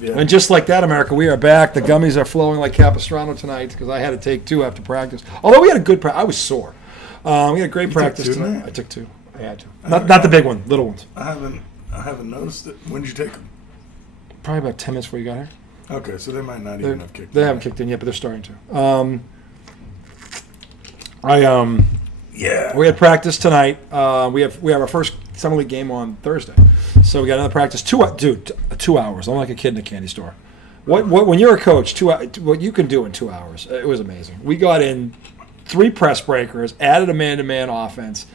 And just like that, America, we are back. The gummies are flowing like Capistrano tonight because I had to take 2 after practice. Although we had a good practice. I was sore. We had a great practice tonight. I took 2. I had to. Not the big one, little ones. I haven't noticed it. When did you take them? Probably about 10 minutes before you got here. Okay, so they might not even have kicked in. They haven't kicked in yet, but they're starting to. We had practice tonight. We have our first summer league game on Thursday, so we got another practice. 2 hours. I'm like a kid in a candy store. What when you're a coach, what you can do in 2 hours? It was amazing. We got in 3 press breakers, added a man-to-man offense,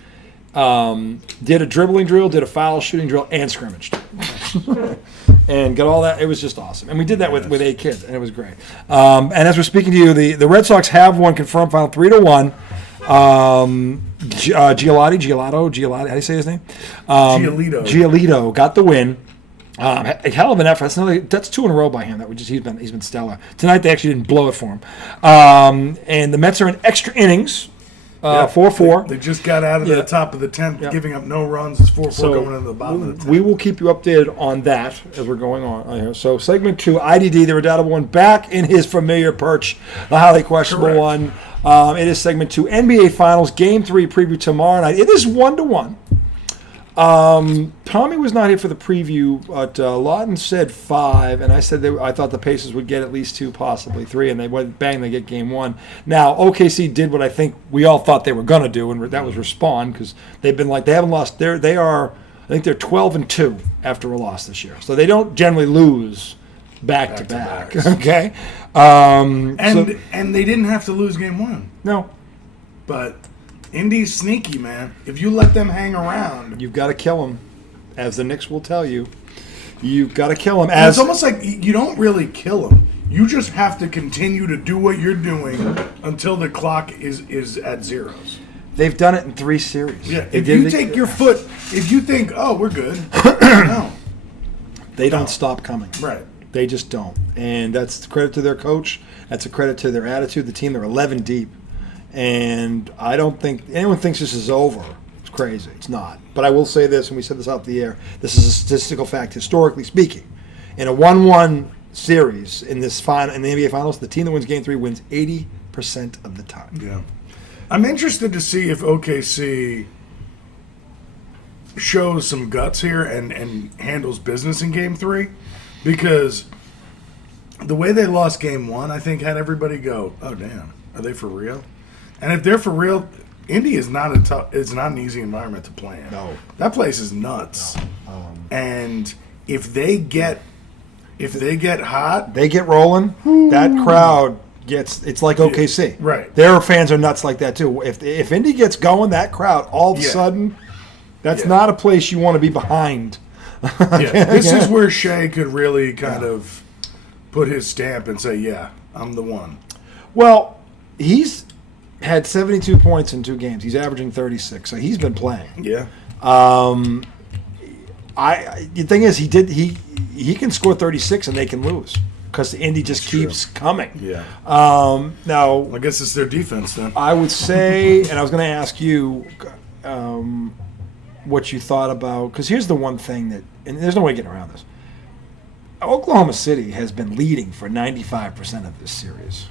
did a dribbling drill, did a foul shooting drill, and scrimmaged, and got all that. It was just awesome, and we did that with 8 kids, and it was great. And as we're speaking to you, the Red Sox have won confirmed final 3-1. Giolito, how do you say his name? Giolito got the win. A hell of an effort. That's 2 in a row by him. He's been stellar. Tonight they actually didn't blow it for him. And the Mets are in extra innings. 4-4. They just got out of the top of the 10th, giving up no runs. It's 4-4 going into the bottom of the 10th. We will keep you updated on that as we're going on here. So segment 2, IDD, the redoubtable one, back in his familiar perch, the highly questionable one. It is segment 2, NBA Finals, Game 3 preview tomorrow night. It is 1-1. Tommy was not here for the preview, but Lawton said 5, and I said I thought the Pacers would get at least 2, possibly 3, and they went bang, they get Game 1. Now OKC did what I think we all thought they were going to do, and that was respond because they've been they haven't lost. I think they're 12-2 after a loss this year, so they don't generally lose back to back. Okay, and they didn't have to lose Game 1. No, but Indy's sneaky, man. If you let them hang around, you've got to kill them, as the Knicks will tell you. You've got to kill them. It's almost like you don't really kill them. You just have to continue to do what you're doing until the clock is at zeros. They've done it in 3 series. Yeah. If you take your foot, if you think, oh, we're good, no. They don't stop coming. Right. They just don't. And that's a credit to their coach. That's a credit to their attitude. The team, they're 11 deep. And I don't think anyone thinks this is over. It's crazy. It's not. But I will say this, and we said this out the air, this is a statistical fact, historically speaking. In a 1-1 series in the NBA Finals, the team that wins Game 3 wins 80% of the time. Yeah. I'm interested to see if OKC shows some guts here and handles business in Game 3, because the way they lost Game 1, I think, had everybody go, oh, damn, are they for real? And if they're for real, Indy is not it's not an easy environment to play in. No. That place is nuts. No. And if they get hot, they get rolling, that crowd it's like OKC. Right. Their fans are nuts like that too. If Indy gets going, that crowd all of a sudden, that's not a place you want to be behind. This is where Shea could really kind of put his stamp and say, yeah, I'm the one. Well, he's had 72 points in 2 games. He's averaging 36, so he's been playing. Yeah. The thing is, he can score 36 and they can lose because Indy just keeps coming. Yeah. Now, I guess it's their defense then. I would say, and I was going to ask you what you thought about, because here's the one thing that, and there's no way getting around this. Oklahoma City has been leading for 95% of this series.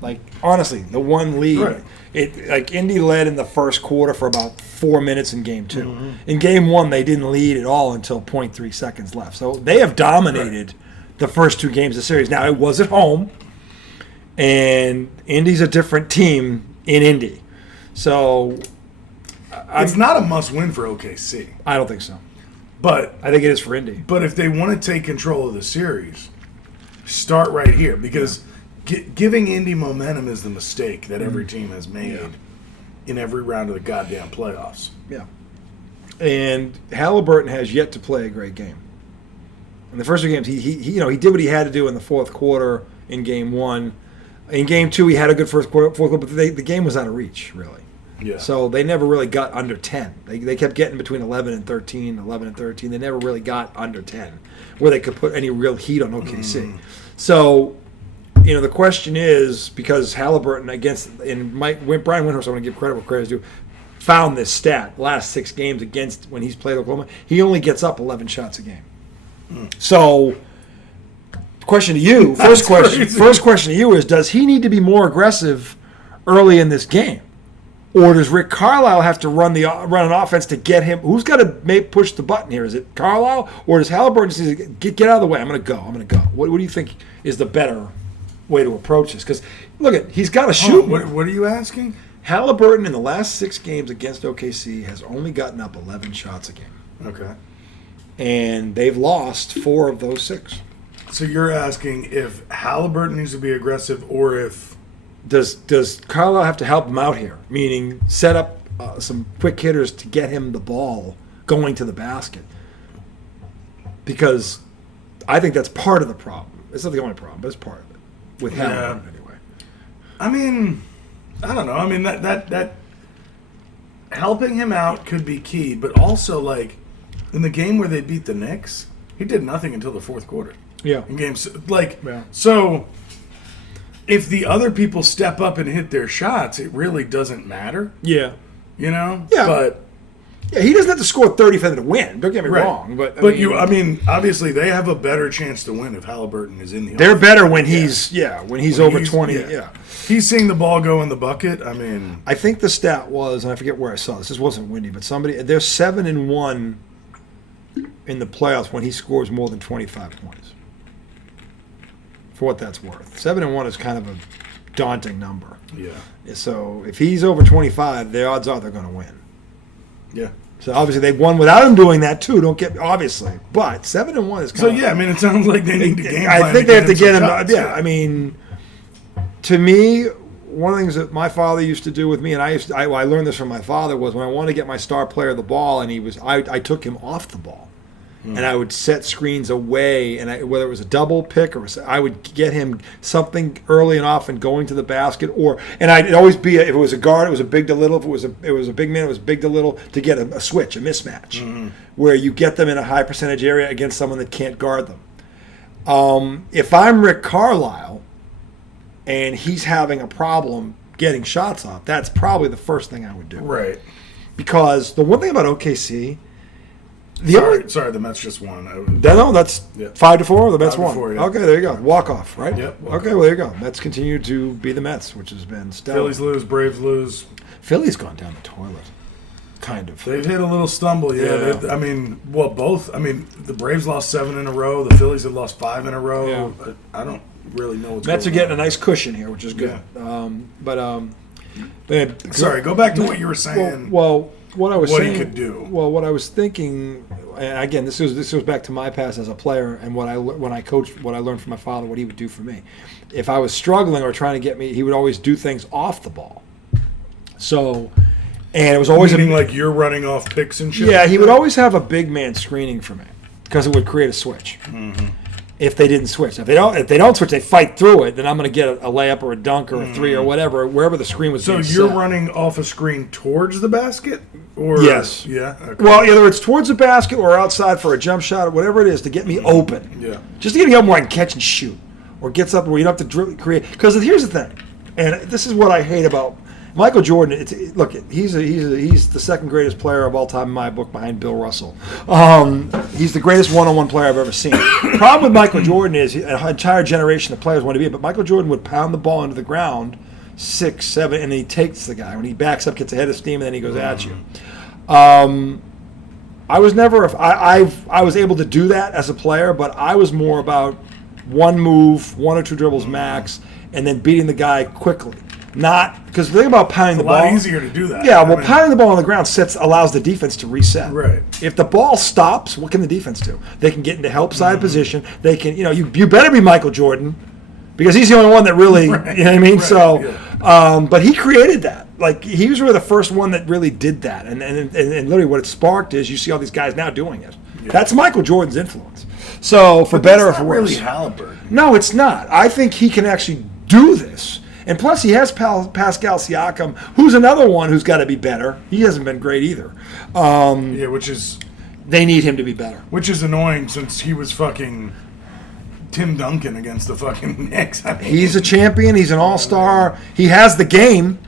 Like, honestly, the one lead. Right. Indy led in the first quarter for about 4 minutes in Game 2. Mm-hmm. In Game 1, they didn't lead at all until 0.3 seconds left. So they have dominated the first 2 games of the series. Now, it was at home, and Indy's a different team in Indy. So it's not a must-win for OKC. I don't think so. But I think it is for Indy. But if they want to take control of the series, start right here, because giving Indy momentum is the mistake that every team has made in every round of the goddamn playoffs. Yeah. And Haliburton has yet to play a great game. In the first 2 games, he did what he had to do in the fourth quarter in Game 1. In Game 2, he had a good fourth quarter, but the game was out of reach, really. Yeah. So they never really got under 10. They kept getting between 11 and 13, 11 and 13. They never really got under 10, where they could put any real heat on OKC. So, the question is, because Haliburton Brian Windhorst, I want to give credit where credit is due, found this stat, last 6 games against when he's played Oklahoma, he only gets up 11 shots a game. So question to you. First question to you is: does he need to be more aggressive early in this game, or does Rick Carlisle have to run an offense to get him? Who's got to push the button here? Is it Carlisle, or does Haliburton say, get out of the way? I'm going to go. What do you think is the better way to approach this? Because look, he's got to shoot. What are you asking? Haliburton in the last 6 games against OKC has only gotten up 11 shots a game. Okay. And they've lost 4 of those 6. So you're asking if Haliburton needs to be aggressive, or if does Carlisle have to help him out here? Meaning set up some quick hitters to get him the ball going to the basket. Because I think that's part of the problem. It's not the only problem, but it's part of it with Haliburton anyway. I mean, I don't know. I mean that helping him out could be key, but also like in the game where they beat the Knicks, he did nothing until the fourth quarter. Yeah. In games so if the other people step up and hit their shots, it really doesn't matter. Yeah. You know? Yeah. But he doesn't have to score 30 for them to win. Don't get me wrong. But I mean, obviously they have a better chance to win if Haliburton is in the They're better when he's over 20. Yeah. He's seeing the ball go in the bucket. I mean, I think the stat was, and I forget where I saw this. This wasn't Windy, but they're 7-1 in the playoffs when he scores more than 25 points. For what that's worth, 7-1 is kind of a daunting number. Yeah. So if he's over 25, the odds are they're going to win. Yeah. So obviously they've won without him doing that too. Don't get obviously, but 7-1 is kind of. So yeah, I mean, it sounds like they need to game plan. I think they have to get him. Shots, I mean, to me, one of the things that my father used to do with me, and I learned this from my father, was when I wanted to get my star player the ball, and I took him off the ball. And I would set screens away, and whether it was a double pick or I would get him something early and often going to the basket, and I'd always be if it was a guard, it was a big to little. If it was a big man, it was big to little to get a switch, a mismatch, where you get them in a high percentage area against someone that can't guard them. If I'm Rick Carlisle, and he's having a problem getting shots off, that's probably the first thing I would do. Right. Because the one thing about OKC. Sorry, the Mets just won. That's 5-4. The Mets won. 4, yeah. Okay, there you go. Walk off, right? Yep. Okay, well there you go. Mets continue to be the Mets, which has been stellar. Phillies lose, Braves lose. Philly's gone down the toilet, kind of. They've hit a little stumble. Yeah. Both. I mean, the Braves lost 7 in a row. The Phillies have lost 5 in a row. Yeah. I don't really know what's Mets going on. are getting a nice cushion here, which is good. Yeah. Sorry, go back to what you were saying. Well, what I was saying, he could do. Well, what I was thinking, and again, this goes back to my past as a player, and when I coached, what I learned from my father, what he would do for me. If I was struggling or trying to get me, he would always do things off the ball. So, and it was always like you're running off picks and shit. Yeah, he would always have a big man screening for me because it would create a switch. Mm-hmm. If they didn't switch, if they don't switch, they fight through it. Then I'm going to get a layup or a dunk or a 3 or whatever, wherever the screen was. So you're running off a screen towards the basket, or yes, yeah. Okay. Well, either it's towards the basket or outside for a jump shot or whatever it is to get me open. Yeah, just to get me open where I can catch and shoot, or get something where you don't have to create. Because here's the thing, and this is what I hate about Michael Jordan. He's the second greatest player of all time in my book, behind Bill Russell. He's the greatest one-on-one player I've ever seen. The problem with Michael Jordan is an entire generation of players want to be it, but Michael Jordan would pound the ball into the ground 6, 7, and then he takes the guy. When he backs up, gets ahead of steam, and then he goes at you. I was never I was able to do that as a player, but I was more about one move, 1 or 2 dribbles max, and then beating the guy quickly. Not because the thing about pounding the ball. It's a lot easier to do that. Yeah, pounding the ball on the ground allows the defense to reset. Right. If the ball stops, what can the defense do? They can get into help side position. They can, you better be Michael Jordan, because he's the only one that really, right. You know what I mean. Right. So, yeah. But he created that. Like he was really the first one that really did that, and literally what it sparked is you see all these guys now doing it. Yeah. That's Michael Jordan's influence. So for better or for worse, really Haliburton. No, it's not. I think he can actually do this. And plus, he has Pascal Siakam, who's another one who's got to be better. He hasn't been great either. Which is... They need him to be better. Which is annoying since he was fucking Tim Duncan against the fucking Knicks. I mean, he's a champion. He's an all-star. He has the game.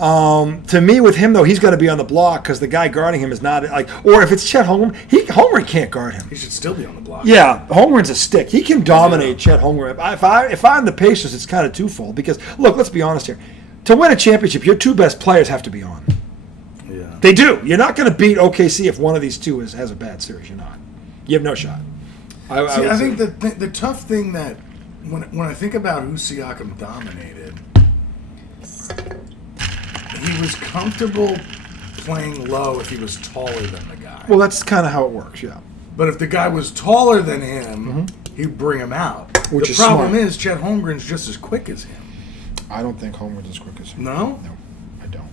To me, with him though, he's got to be on the block because the guy guarding him is not like. Or if it's Chet Holmgren, Holmgren can't guard him. He should still be on the block. Yeah, Holmgren's a stick. He can dominate Chet Holmgren. If I'm the Pacers, it's kind of twofold because look, let's be honest here. To win a championship, your two best players have to be on. Yeah, they do. You're not going to beat OKC if one of these two has a bad series. You're not. You have no shot. I think the tough thing that when I think about who Siakam dominated, he was comfortable playing low if he was taller than the guy. Well, that's kind of how it works, yeah. But if the guy was taller than him, he'd bring him out. The problem is Chet Holmgren's just as quick as him. I don't think Holmgren's as quick as him. No? No, I don't.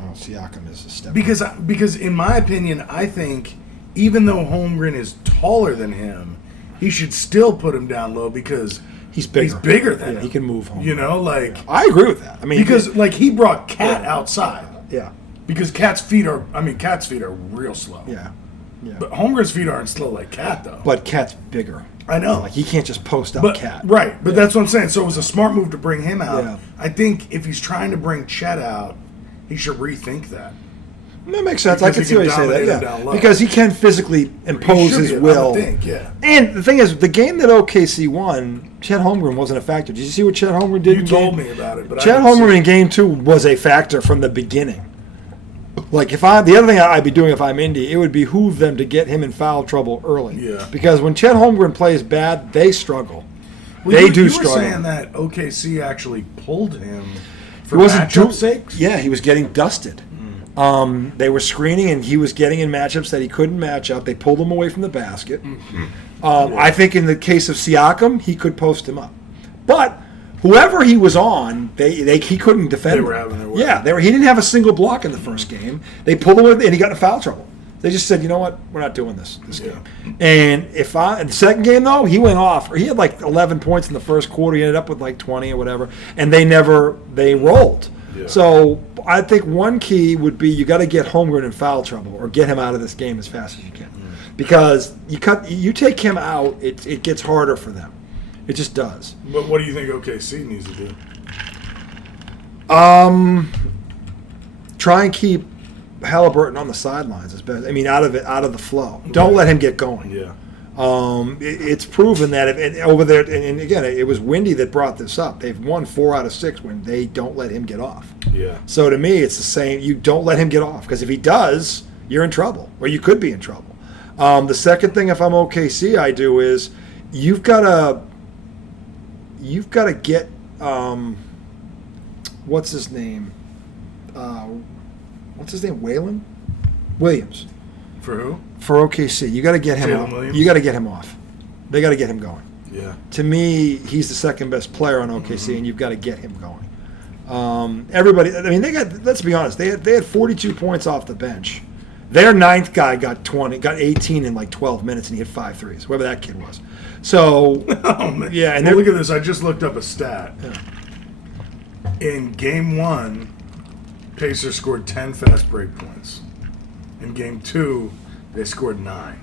Oh, Siakam is a step. Because in my opinion, I think even though Holmgren is taller than him, he should still put him down low because he's bigger. He's bigger than him. He can move Holmgren. You know, like I agree with that. I mean, because he brought Cat outside. Yeah. Because Cat's feet are real slow. Yeah. Yeah. But Holmgren's feet aren't slow like Cat though. But Cat's bigger. I know. Like he can't just post out Cat. Right. But that's what I'm saying. So it was a smart move to bring him out. Yeah. I think if he's trying to bring Chet out, he should rethink that. That makes sense. Because I can see why you say that. Yeah, because he can physically impose his will. Yeah. And the thing is, the game that OKC won, Chet Holmgren wasn't a factor. Did you see what Chet Holmgren did? You told me about it, but Chet Holmgren in Game 2 was a factor from the beginning. Like the other thing I'd be doing if I'm Indy, it would behoove them to get him in foul trouble early. Yeah. Because when Chet Holmgren plays bad, they struggle. Well, you struggle. were saying that OKC actually pulled him for matchup sakes? Yeah, he was getting dusted. They were screening, and he was getting in matchups that he couldn't match up. They pulled him away from the basket. I think in the case of Siakam, he could post him up. But whoever he was on, he couldn't defend him. They were having their way. Yeah, he didn't have a single block in the first game. They pulled him away, and he got in foul trouble. They just said, you know what, we're not doing this game. And in the second game, though, he went off. He had like 11 points in the first quarter. He ended up with like 20 or whatever. And they rolled. Yeah. So I think one key would be you got to get Holmgren in foul trouble or get him out of this game as fast as you can, because you take him out, it gets harder for them. It just does. But what do you think OKC needs to do? Try and keep Haliburton on the sidelines as best. I mean, out of the flow. Don't let him get going. Yeah. It's proven that over there, and again, it was Windy that brought this up. They've won 4 out of 6 when they don't let him get off. Yeah. So to me, it's the same. You don't let him get off, because if he does, you're in trouble, or you could be in trouble. The second thing, if I'm OKC, I do is you've got to get what's his name? Waylon Williams. For who? For OKC, you got to get him off. You got to get him off. They got to get him going. Yeah. To me, he's the second best player on OKC, and you've got to get him going. Everybody, I mean, let's be honest, they had 42 points off the bench. Their ninth guy got 18 in like 12 minutes, and he hit 5 threes, whoever that kid was. So, yeah. And look at this. I just looked up a stat. Yeah. In Game 1, Pacers scored 10 fast break points. In Game 2, they scored 9.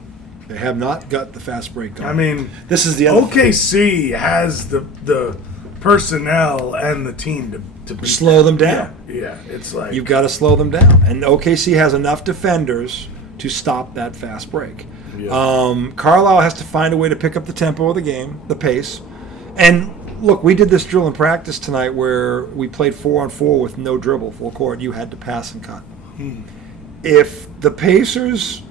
They have not got the fast break going. I mean, this is the other OKC has the personnel and the team to slow them down. Yeah, it's like you've got to slow them down, and OKC has enough defenders to stop that fast break. Yeah. Carlisle has to find a way to pick up the tempo of the game, the pace, and look, we did this drill in practice tonight where we played 4-on-4 with no dribble, full court. You had to pass and cut. If the Pacers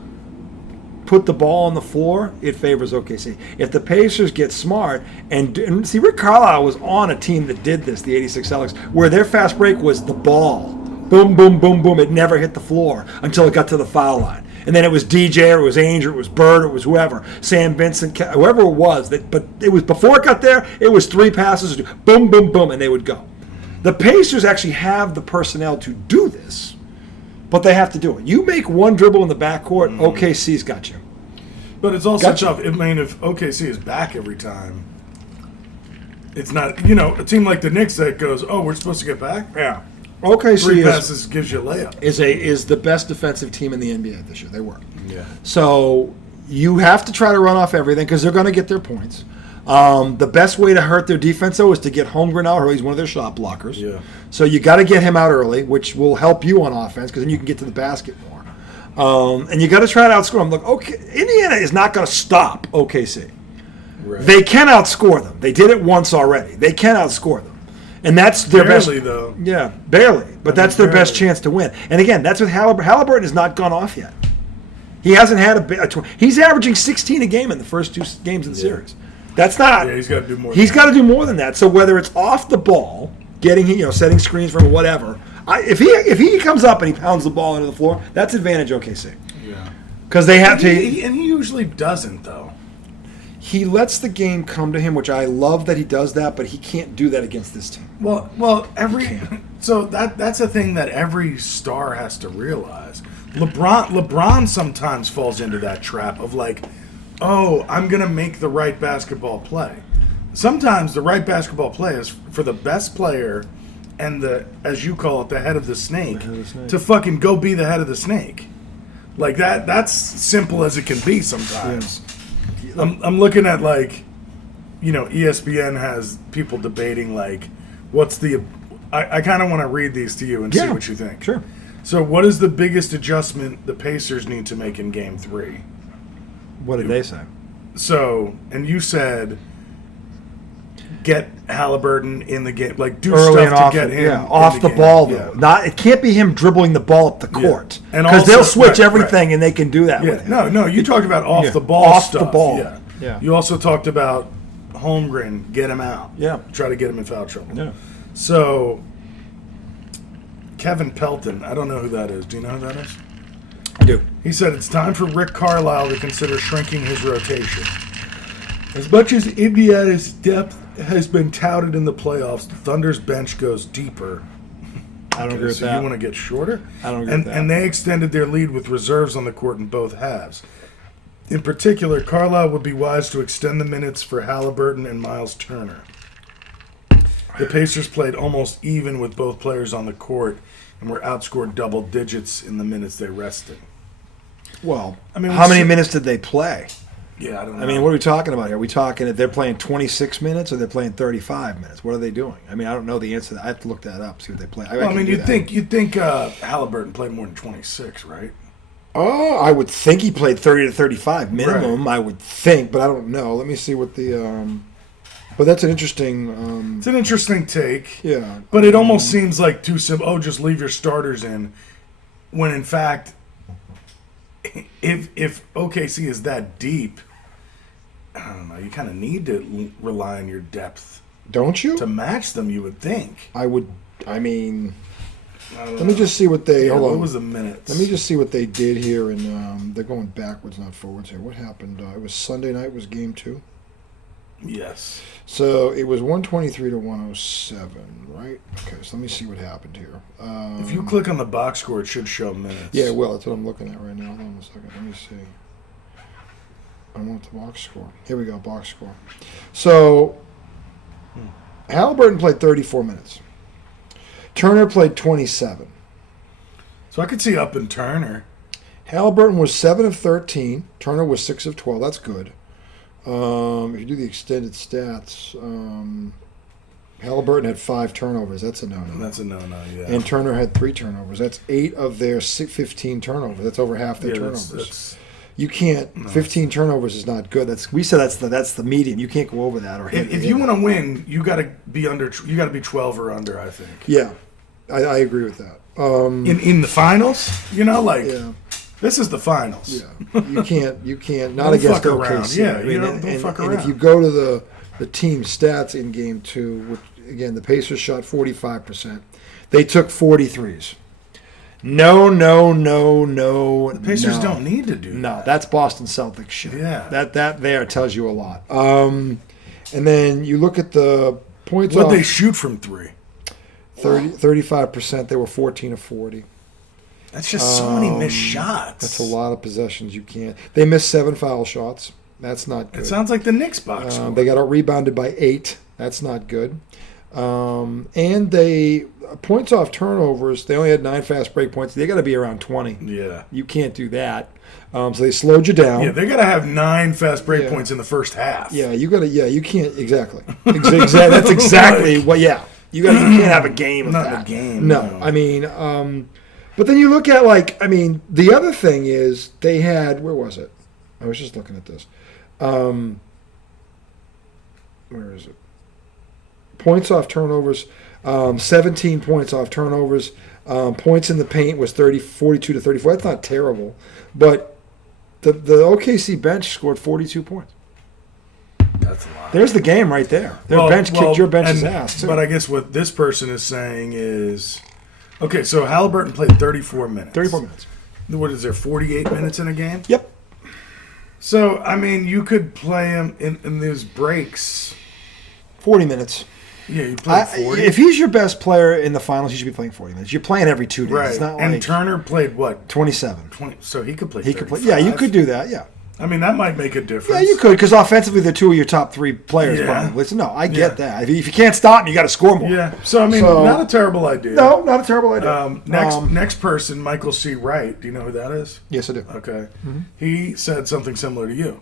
put the ball on the floor, it favors OKC. If the Pacers get smart, and see, Rick Carlisle was on a team that did this, the 86 Celtics, where their fast break was the ball. Boom, boom, boom, boom. It never hit the floor until it got to the foul line. And then it was DJ, or it was Ainge, or it was Bird, or it was whoever, Sam Vincent, whoever it was. But it was before it got there, it was 3 passes, boom, boom, boom, and they would go. The Pacers actually have the personnel to do this, but they have to do it. You make one dribble in the backcourt, OKC's got you. But it's also tough. I mean, if OKC is back every time, it's not, a team like the Knicks that goes, oh, we're supposed to get back? Yeah. OKC 3 passes gives you a layup. Is the best defensive team in the NBA this year. They were. Yeah. So you have to try to run off everything because they're going to get their points. The best way to hurt their defense, though, is to get Holmgren out early. He's one of their shot blockers. Yeah. So you got to get him out early, which will help you on offense because then you can get to the basket more. And you got to try to outscore them. Look, okay, Indiana is not going to stop OKC. Right. They can outscore them. They did it once already. They can outscore them. And that's their barely, best. Though. Yeah, barely. But that's their best chance to win. And again, that's with Haliburton. Haliburton has not gone off yet. He hasn't had he's averaging 16 a game in the first 2 games of the series. That's not. Yeah, he's got to do more. He's got to do more than that. So whether it's off the ball, getting setting screens from whatever, if he comes up and he pounds the ball into the floor, that's advantage OKC. Yeah. Because they have to. And he usually doesn't though. He lets the game come to him, which I love that he does that, but he can't do that against this team. Well, so that's a thing that every star has to realize. LeBron sometimes falls into that trap of like, oh, I'm gonna make the right basketball play. Sometimes the right basketball play is for the best player and the, as you call it, the head of the snake, to fucking go be the head of the snake. Like that. That's simple as it can be sometimes. Yeah. I'm looking at ESPN has people debating what's the. I kind of want to read these to you and see what you think. Sure. So, what is the biggest adjustment the Pacers need to make in Game 3? What did they say? So, and you said get Haliburton in the game, do early stuff to get him off the game. ball though. It can't be him dribbling the ball up the court because they'll switch everything and they can do that with him. No, you talked about off the ball off stuff. the ball. Yeah. You also talked about Holmgren, get him out. Yeah. Try to get him in foul trouble. Yeah. So Kevin Pelton, I don't know who that is. Do you know who that is? I do. He said it's time for Rick Carlisle to consider shrinking his rotation. As much as Indiana's depth has been touted in the playoffs, the Thunder's bench goes deeper. I don't agree with that. You want to get shorter? I don't agree with that. And they extended their lead with reserves on the court in both halves. In particular, Carlisle would be wise to extend the minutes for Haliburton and Miles Turner. The Pacers played almost even with both players on the court and were outscored double digits in the minutes they rested. Well, how many minutes did they play? Yeah, I don't know. I mean, what are we talking about here? Are we talking if they're playing 26 minutes or they're playing 35 minutes? What are they doing? I mean, I don't know the answer to that. I have to look that up, see what they play. You'd think Haliburton played more than 26, right? Oh, I would think he played 30 to 35 minimum, right. I would think, but I don't know. Let me see what the but that's an interesting it's an interesting take. Yeah. But it almost seems like too simple. Oh, just leave your starters in, when in fact if OKC is that deep, I don't know, you kind of need to rely on your depth. Don't you? To match them, you would think. Let me just see what they. Hold on. What was the minutes? Let me just see what they did here, and they're going backwards, not forwards here. What happened? It was Sunday night. Was Game 2? Yes. So it was 123 to 107, right? Okay. So let me see what happened here. If you click on the box score, it should show minutes. Yeah, well, that's what I'm looking at right now. Hold on a second. Let me see. I want the box score. Here we go. Box score. So Haliburton played 34 minutes. Turner played 27. So I could see up in Turner. Haliburton was 7 of 13. Turner was 6 of 12. That's good. If you do the extended stats, Haliburton had 5 turnovers. That's a no-no. That's a no-no, yeah. And Turner had 3 turnovers. That's 8 of their 15 turnovers. That's over half their turnovers. You can't. 15 turnovers is not good. We said that's the median. You can't go over that or hit. If you want to win, you got to be under. You got to be 12 or under. I think. Yeah, I agree with that. In the finals, this is the finals. Yeah, you can't. Not don't against fuck OKC. Around. Yeah, don't fuck around. And if you go to the team stats in Game 2, which, again, the Pacers shot 45%. They took 43s. No. The Pacers don't need to do that. No, that's Boston Celtics shit. Yeah. That there tells you a lot. And then you look at the points What'd off. they shoot from 3? 35%. They were 14 of 40. That's just so many missed shots. That's a lot of possessions you can't. They missed 7 foul shots. That's not good. It sounds like the Knicks box score. They got out rebounded by 8. That's not good. And they points off turnovers. They only had 9 fast break points. They got to be around 20. Yeah. You can't do that. So they slowed you down. Yeah, they got to have 9 fast break points in the first half. Yeah, you got to. Yeah, you can't exactly. That's exactly what. Yeah, you can't have a game of Not that. a game. No, I mean, but then you look at the other thing is they had, where was it? I was just looking at this. Where is it? Points off turnovers, 17 points off turnovers. Points in the paint was 42 to 34. That's not terrible, but the OKC bench scored 42 points. That's a lot. There's the game right there. Their bench kicked your bench's ass too. But I guess what this person is saying is, okay, so Haliburton played 34 minutes. 34 minutes. What is there, 48 minutes in a game? Yep. So, I mean, you could play him in these breaks. 40 minutes. Yeah, you played 40. If he's your best player in the finals, he should be playing 40 minutes. You're playing every 2 days. Right. It's not and Turner played what? 27. 20. So he could play. He could play. Yeah, you could do that. Yeah. I mean, that might make a difference. Yeah, you could, because offensively, they're 2 of your top 3 players. Yeah. Probably. So, no, I get that. If you can't stop them, you got to score more. Yeah. So I mean, not a terrible idea. No, not a terrible idea. Next person, Michael C. Wright. Do you know who that is? Yes, I do. Okay. Mm-hmm. He said something similar to you.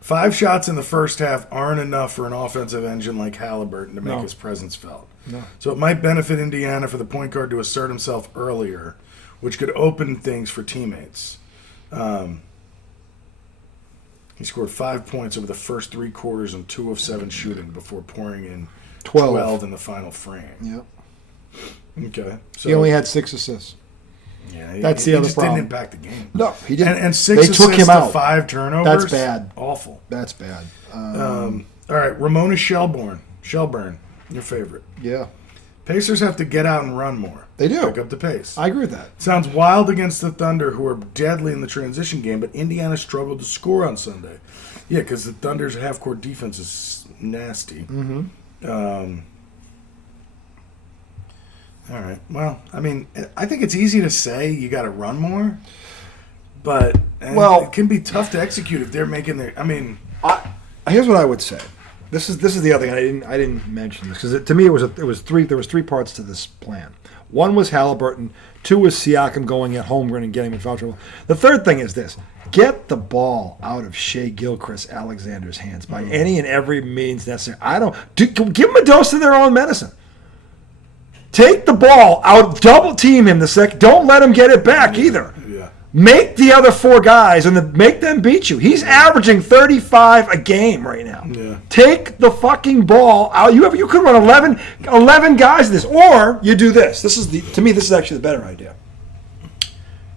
5 shots in the first half aren't enough for an offensive engine like Haliburton to make his presence felt. No. So it might benefit Indiana for the point guard to assert himself earlier, which could open things for teammates. He scored 5 points over the first 3 quarters and 2 of 7 shooting before pouring in 12 in the final frame. Yep. Okay. So he only had 6 assists. Yeah, that's the other just problem. Didn't impact the game. No, he didn't. And 6 they took assists him out. to 5 turnovers. That's bad. Awful. That's bad. All right, Ramona Shelburne, your favorite. Yeah. Pacers have to get out and run more. They do. Pick up the pace. I agree with that. Sounds wild against the Thunder, who are deadly in the transition game, but Indiana struggled to score on Sunday. Yeah, because the Thunder's half-court defense is nasty. Mm-hmm. All right. Well, I mean, I think it's easy to say you got to run more, but it can be tough to execute if they're making their. I mean, here's what I would say. This is the other thing I didn't mention this because to me there was 3 parts to this plan. 1 was Haliburton, 2 was Siakam going at Holmgren and getting him in foul trouble. The third thing is this: get the ball out of Shea Gilchrist-Alexander's hands by any and every means necessary. Give them a dose of their own medicine. Take the ball out, double team him the second. Don't let him get it back either. Yeah. Make the other 4 guys and make them beat you. He's averaging 35 a game right now. Yeah. Take the fucking ball out. You could run 11 guys in this, or you do this. To me, this is actually the better idea.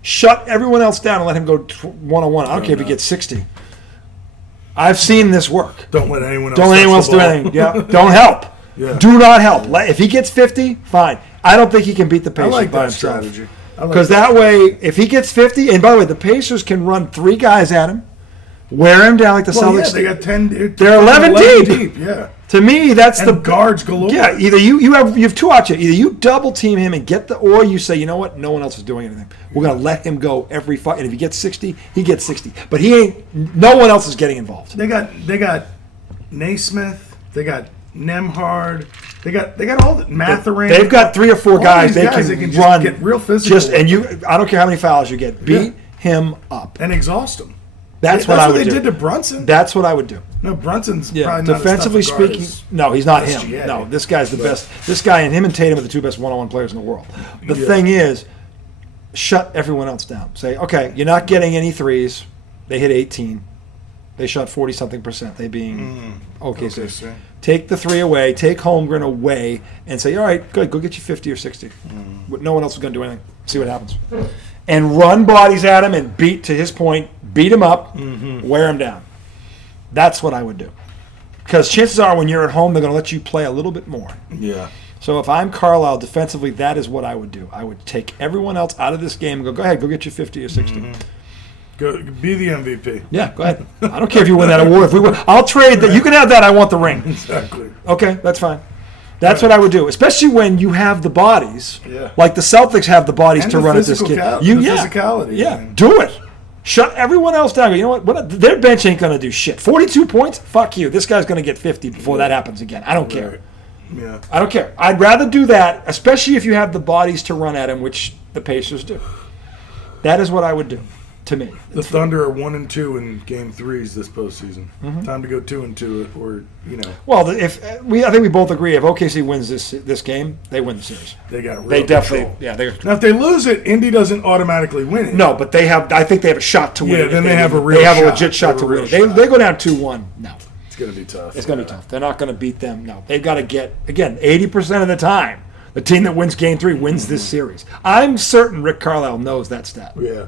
Shut everyone else down and let him go 1-on-1. I don't care if he gets 60. I've seen this work. Don't let anyone else. Don't let anyone else do anything. Yeah. Don't help. Yeah. Do not help. If he gets 50, fine. I don't think he can beat the Pacers by by himself. himself. Because that way, if he gets 50, and by the way, the Pacers can run 3 guys at him, wear him down like the Celtics. Yeah, they got 10. They're 11 deep. Yeah. To me, that's and the guards galore. Yeah. Either you have 2 options. Either you double team him and get or you say, you know what, no one else is doing anything. We're gonna let him go every fight, and if he gets 60, he gets 60. But he ain't. No one else is getting involved. They got Naismith. They got Nemhard. They got all the Mathurin. They've got 3 or 4 guys they can run. Get real physical. I don't care how many fouls you get. Beat him up and exhaust him. That's what I would do. They did to Brunson. That's what I would do. No, Brunson's probably not defensively speaking. No, he's not him. SGA. No, this guy's the best. This guy and him and Tatum are the 2 best one-on-one players in the world. The thing is, shut everyone else down. Say, okay, you're not getting any threes. They hit 18. They shot 40-something%. They being OKC. Take the 3 away. Take Holmgren away, and say, all right, good. Go get you 50 or 60. No one else is going to do anything. See what happens. And run bodies at him and beat, to his point, beat him up, wear him down. That's what I would do. Because chances are when you're at home, they're going to let you play a little bit more. Yeah. So if I'm Carlisle defensively, that is what I would do. I would take everyone else out of this game and go ahead, go get you 50 or 60. Go be the MVP. Yeah, go ahead. I don't care if you win that award. If we win, I'll trade that. You can have that. I want the ring. Exactly. Okay, that's fine. That's what I would do, especially when you have the bodies. Yeah. Like the Celtics have the bodies and to the run at this game. physicality. Yeah, do it. Shut everyone else down. You know what? Their bench ain't going to do shit. 42 points? Fuck you. This guy's going to get 50 before that happens again. I don't care. Yeah. I don't care. I'd rather do that, especially if you have the bodies to run at him, which the Pacers do. That is what I would do, to me. The Thunder are 1-2 in Game 3s this postseason. Time to go 2-2, or Well, I think we both agree if OKC wins this game, they win the series. They got real They definitely, control. Now, if they lose it, Indy doesn't automatically win it. No, but I think they have a shot to win. Yeah, it. then they have a real. They have shot. a legit shot to win. Shot. They go down 2-1. No, it's going to be tough. It's going to be tough. They're not going to beat them. No, they've got to get 80% of the time. The team that wins Game 3 wins this series. I'm certain Rick Carlisle knows that stat. Yeah.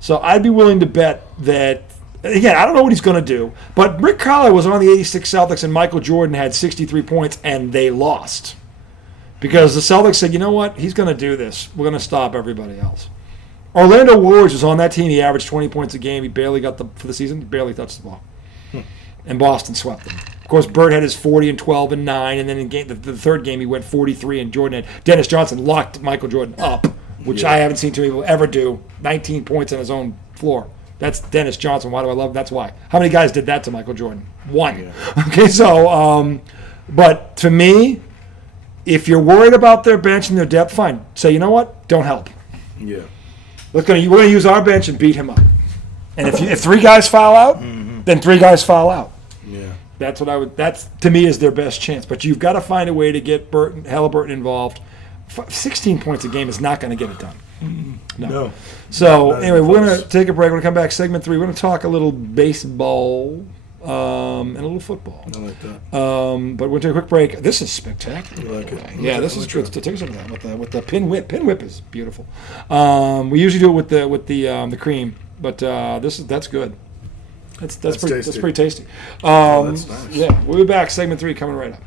So I'd be willing to bet that. Again, I don't know what he's going to do, but Rick Carlisle was on the 86 Celtics and Michael Jordan had 63 points and they lost. Because the Celtics said, you know what, he's going to do this. We're going to stop everybody else. Orlando Warriors was on that team. He averaged 20 points a game. He barely got for the season. He barely touched the ball. And Boston swept them. Of course, Bird had his 40 and 12 and 9, and then in the third game he went 43, and Dennis Johnson locked Michael Jordan up, which I haven't seen too many people ever do. 19 points on his own floor. That's Dennis Johnson. Why do I love him? That's why. How many guys did that to Michael Jordan? One. Yeah. Okay, so, but to me, if you're worried about their bench and their depth, fine. Say, you know what? Don't help. Yeah. We're going to use our bench and beat him up. And if 3 guys foul out, then 3 guys foul out. Yeah. That's what I would. That's to me is their best chance. But you've got to find a way to get Haliburton involved. 16 points a game is not going to get it done. No. So anyway, we're going to take a break. We're going to come back. Segment 3. We're going to talk a little baseball and a little football. I like that. But we'll take a quick break. This is spectacular. I like it. Yeah, this is good. Take a look at that with the pin whip. Pin whip is beautiful. We usually do it with the cream, but that's good. That's pretty tasty. That's nice. Yeah, we'll be back. Segment 3 coming right up.